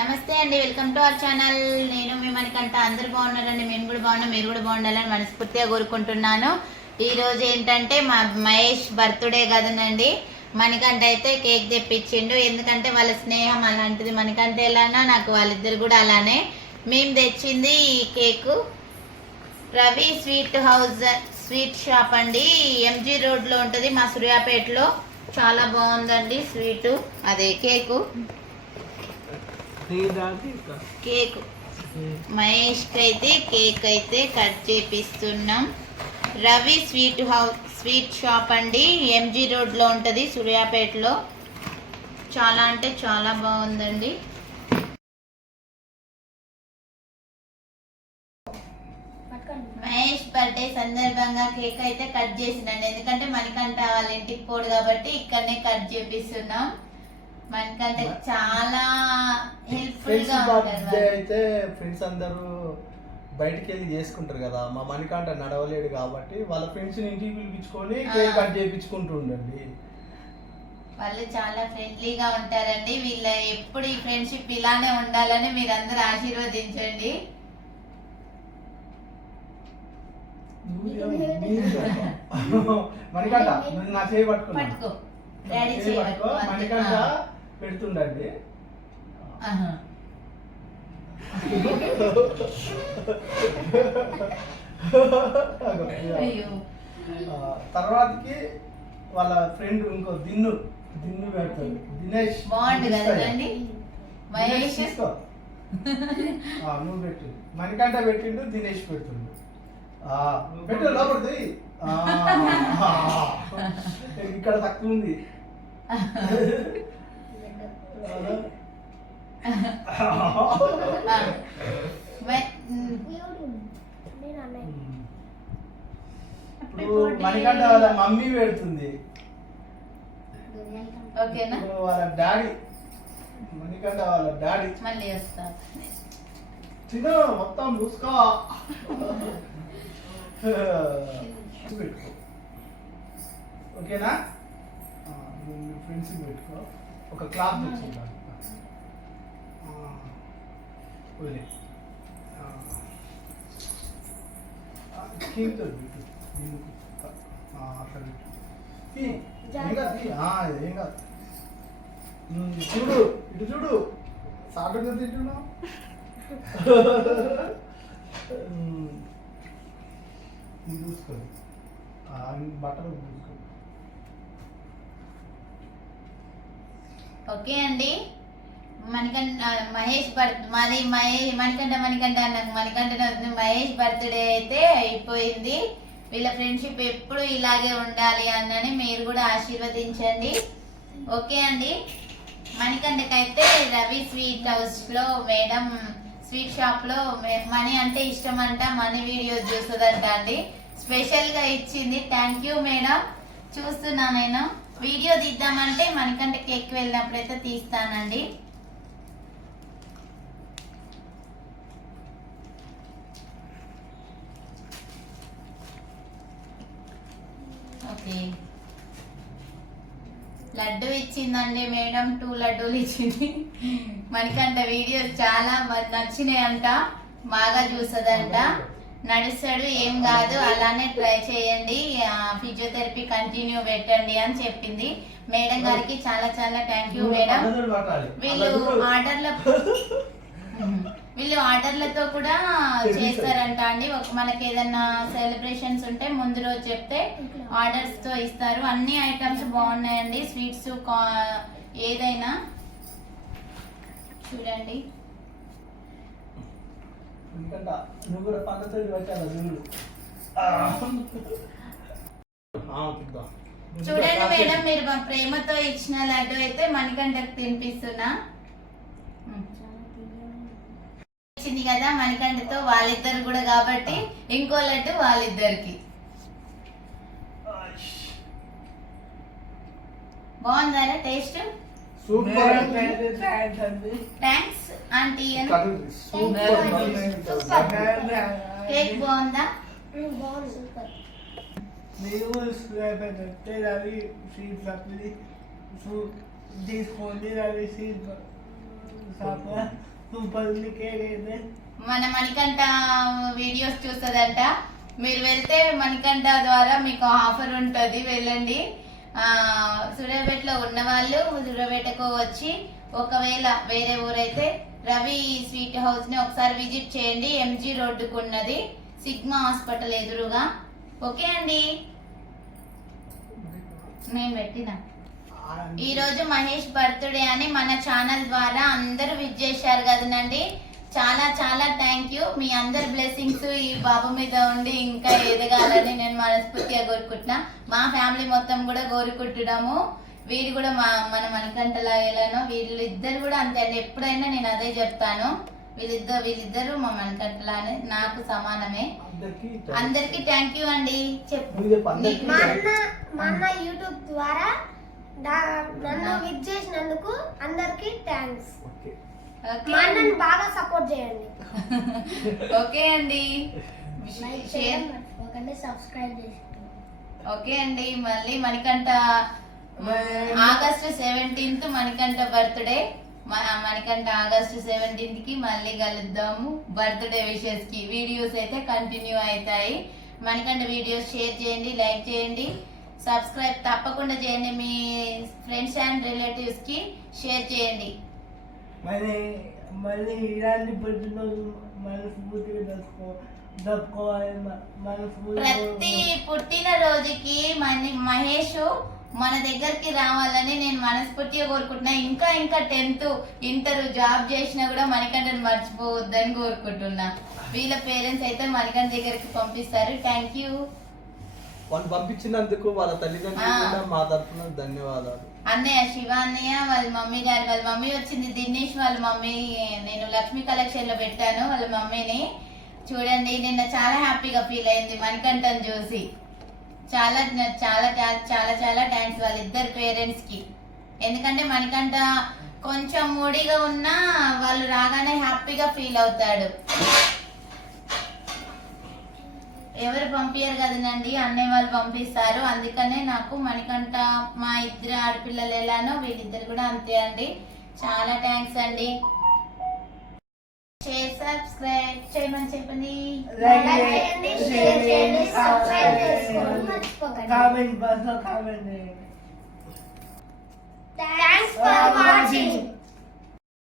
నమస్తే అండి welcome to our channel. నేను మీ మనకంట అందరు బాగున్నారండి మేము కూడా బాగున్నాం మీరు కూడా బాగుండాలని మనస్ఫూర్తిగా కోరుకుంటున్నాను. ఈరోజు ఏంటంటే మా మహేష్ బర్త్డే కదనండి మనకంట అయితే కేక్ తెప్పించిండు. ఎందుకంటే వాళ్ళ స్నేహం అలాంటిది. మనకంటే ఎలానో నాకు వాళ్ళిద్దరు కూడా అలానే. మేము తెచ్చింది ఈ cake. Ravi sweet house sweet shop అండి. ఎంజీ రోడ్లో ఉంటుంది మా సూర్యాపేటలో. చాలా బాగుందండి స్వీటు. అదే కేకు. కేక్. మహేష్కి అయితే కేక్ అయితే cut చేపిస్తున్నాం. Ravi sweet house sweet shop అండి. ఎంజీ రోడ్లో ఉంటుంది సూర్యాపేటలో. చాలా అంటే చాలా బాగుందండి. మహేష్ బర్త్డే సందర్భంగా కేక్ అయితే కట్ చేసినండి ఎందుకంటే మనకంట వాళ్ళ ఇంటికి పోడు కాబట్టి ఇక్కడనే కట్ చేపిస్తున్నాం. మనకంటే చాలా హెల్ప్ఫుల్ ఫ్రెండ్స్గా బర్త్డే ఉంటారు అయితే ఫ్రెండ్స్ అందరూ బయటికి వెళ్ళి చేసుకుంటారు కదా. మా మణికంట నడవలేడు కాబట్టి వాళ్ళ ఫ్రెండ్స్ ఇంటికి పిలిపించుకొని కేక్. కట్ చేయించుకుంటూ ఉండండి. వాళ్ళు చాలా ఫ్రెండ్లీగా ఉంటారండి. వీళ్ళ ఎప్పుడు ఈ ఫ్రెండ్షిప్ ఇలానే ఉండాలని మీరందరూ ఆశీర్వదించండి. మణికంట నువ్వు నా చేయి పట్టుకున్నా పట్టుకో. డాడీ. మణికంట. పెడుతుండండి తర్వాతకి వాళ్ళ ఫ్రెండ్ ఇంకో దిన్ను దిన్ను పెడతాడు. దినేష్ బాగుంది దినేష్ కదండి మహేష్? తీసుకో. ఆ, నువ్వు పెట్టు. మణికంఠ పెట్టిండు దినేష్ పెడుతుండు. పెట్టు లోపలిది. ఇక్కడ తక్కువ ఉంది. ఆ. మ- ఉమ్, ఇప్పుడు మణికంఠ వాళ్ళ మమ్మీ పెడుతుంది. ఓకేనా? వాళ్ళ డాడీ మణికంఠ వాళ్ళ డాడీ. మళ్ళీ వస్తా. తిను మొత్తం మూసుకో పెట్టుకో ఓకేనా మీ ఫ్రెండ్స్కి పెట్టుకో. ఒక క్లాత్ తెచ్చుకుంటా. వదిలే. పెట్టు. పెట్టు. తీ. ఏం కాదు, ఏం కాదు. చూడు ఇటు చూడు. సాటుగా తింటున్నావు? ఉమ్, ఇది చూసుకో. ఆ, బట్టలు ఓకే అండి. మణికంఠ మహేష్ బర్త్ మరి మహేష్ మణికంఠ మణికంఠ నాకు మణికంఠ వద్దు. మహేష్ బర్త్డే అయితే అయిపోయింది. వీళ్ళ ఫ్రెండ్షిప్ ఎప్పుడు ఇలాగే ఉండాలి అన్నని మీరు కూడా ఆశీర్వదించండి. ఓకే అండి. మణికంఠకైతే రవి స్వీట్ హౌస్లో మేడం స్వీట్ షాప్లో మనీ అంటే ఇష్టం అంట మనీ వీడియోస్ చూస్తుందంట అండి. స్పెషల్గా ఇచ్చింది. థ్యాంక్ యూ మేడం చూస్తున్నా నేను వీడియో తీద్దామంటే మనకంటే కేక్ వెళ్ళినప్పుడైతే తీస్తానండి. ఓకే లడ్డు ఇచ్చిందండి మేడం టూ లడ్డూలు ఇచ్చింది. మనకంట వీడియోస్ చాలా మ- నచ్చినాయి అంట బాగా చూసదంట నడుస్తాడు ఏం కాదు అలానే ట్రై చేయండి ఫిజియోథెరపీ కంటిన్యూ పెట్టండి అని చెప్పింది. మేడం గారికి చాలా చాలా థ్యాంక్ యూ మేడం. వీళ్ళు. ఆర్డర్ల వీళ్ళు ఆర్డర్లతో కూడా చేస్తారంట అండి. ఒక మనకి ఏదైనా సెలబ్రేషన్స్ ఉంటే ముందు రోజు చెప్తే ఆర్డర్స్తో ఇస్తారు. అన్ని ఐటమ్స్ బాగున్నాయండి. స్వీట్స్ ఏదైనా చూడండి. ఎందుకంటే నువ్వు కూడా చూడు. చూడండి మేడం మీరు మా ప్రేమతో ఇచ్చిన లడ్డు అయితే మణికంఠకు తినిపిస్తున్నా. ఉమ్. ఇచ్చింది కదా మణికంఠతో వాళ్ళిద్దరు కూడా కాబట్టి ఇంకో లడ్డు వాళ్ళిద్దరికి. బాగుందారా taste? Super. Thanks aunty super cake బాగుందా మీరు పెడితే అది సీట్ తప్పింది తీసుకోండి అది సీట్ సూపర్ కేక్ అయితే మన మణికంఠ వీడియోస్ చూస్తుందంట. మీరు వెళ్తే మణికంఠ ద్వారా మీకు ఆఫర్ ఉంటుంది వెళ్ళండి. సూర్యాపేటలో ఉన్న వాళ్ళు సూర్యాపేటకు వచ్చి ఒకవేళ వేరే ఊరైతే రవి స్వీట్ హౌస్ని ఒకసారి విజిట్ చేయండి. ఎంజీ రోడ్డుకు ఉన్నది సిగ్మా హాస్పిటల్ ఎదురుగా. ఓకే అండి? నేను పెట్టినా. ఈ రోజు మహేష్ బర్త్డే అని మన ఛానల్ ద్వారా అందరూ విజ్ చేశారు కదనండి. చాలా చాలా థ్యాంక్ యూ మీ అందరి బ్లెస్సింగ్స్ ఈ బాబు మీద ఉండి ఇంకా ఎదగాలని నేను మనస్ఫూర్తిగా కోరుకుంటున్నా. మా ఫ్యామిలీ మొత్తం కూడా కోరుకుంటున్నాము. వీరు కూడా మా మన మణికంఠలా ఎలానో వీళ్ళిద్దరు కూడా అంతే అండి. ఎప్పుడైనా నేను అదే చెప్తాను. వీళ్ళిద్దరు వీళ్ళిద్దరు మా మణికంఠలానే. నాకు సమానమే. అందరికీ థ్యాంక్ యూ అండి. చెప్పు. మా అన్న మా అన్న యూట్యూబ్ ద్వారా దా- నన్ను విజ్ చేసినందుకు అందరికి థ్యాంక్స్ మా అన్నని బాగా సపోర్ట్ చేయండి. ఓకే అండి. షేర్. సబ్స్క్రైబ్ చేసి. ఓకే అండి. మళ్ళీ Manikanta August seventeenth Manikanta birthday. Manikanta August సెవెంటీన్త్కి మళ్ళీ కలుద్దాము. బర్త్డే విషెస్కి వీడియోస్ అయితే కంటిన్యూ అవుతాయి. మణికంఠ వీడియోస్ షేర్ చేయండి లైక్ చేయండి. సబ్స్క్రైబ్ తప్పకుండా చేయండి. మీ ఫ్రెండ్స్ అండ్ రిలేటివ్స్కి షేర్ చేయండి. మళ్ళీ మళ్ళీ ఇలాంటి పుట్టినరోజు మనస్ఫూర్తిగా దప్పుకో దప్పుకోవాలి ప్రతి పుట్టినరోజుకి మన మహేష్ మన దగ్గరికి రావాలని నేను మనస్ఫూర్తిగా కోరుకుంటున్నా. ఇంకా ఇంకా టెన్త్ ఇంటర్ జాబ్ చేసినా కూడా మణికంఠని మర్చిపోవద్దని కోరుకుంటున్నా. వీళ్ళ పేరెంట్స్ అయితే మణికంఠ దగ్గరికి పంపిస్తారు. Thank you. వాళ్ళు పంపించినందుకు వాళ్ళ తల్లిదండ్రులు మా తరఫున ధన్యవాదాలు. అన్నయ్య శివ అన్నయ్య వాళ్ళ మమ్మీ గారు వాళ్ళ మమ్మీ వచ్చింది. దినేష్ వాళ్ళ మమ్మీ నేను లక్ష్మీ కలెక్షన్లో పెట్టాను. వాళ్ళ మమ్మీని చూడండి నిన్న చాలా హ్యాపీగా ఫీల్ అయింది మణికంఠని చూసి. చాలా చాలా చాలా చాలా చాలా థ్యాంక్స్ వాళ్ళిద్దరు పేరెంట్స్కి. ఎందుకంటే మణికంఠ కొంచెం మూడిగా ఉన్నా వాళ్ళు రాగానే హ్యాపీగా ఫీల్ అవుతాడు. ఎవరు పంపించారు కదనండి అన్నయ్య వాళ్ళు పంపిస్తారు. అందుకనే నాకు మణికంఠ మా ఇద్దరు ఆడపిల్లలు ఎలానో వీళ్ళిద్దరు కూడా అంతే అండి. చాలా థ్యాంక్స్ అండి. షేర్ సబ్స్క్రైబ్ చేయమని చెప్పండి. కామెంట్ బాక్స్లో కామెంట్ థ్యాంక్స్ ఫర్ వాచింగ్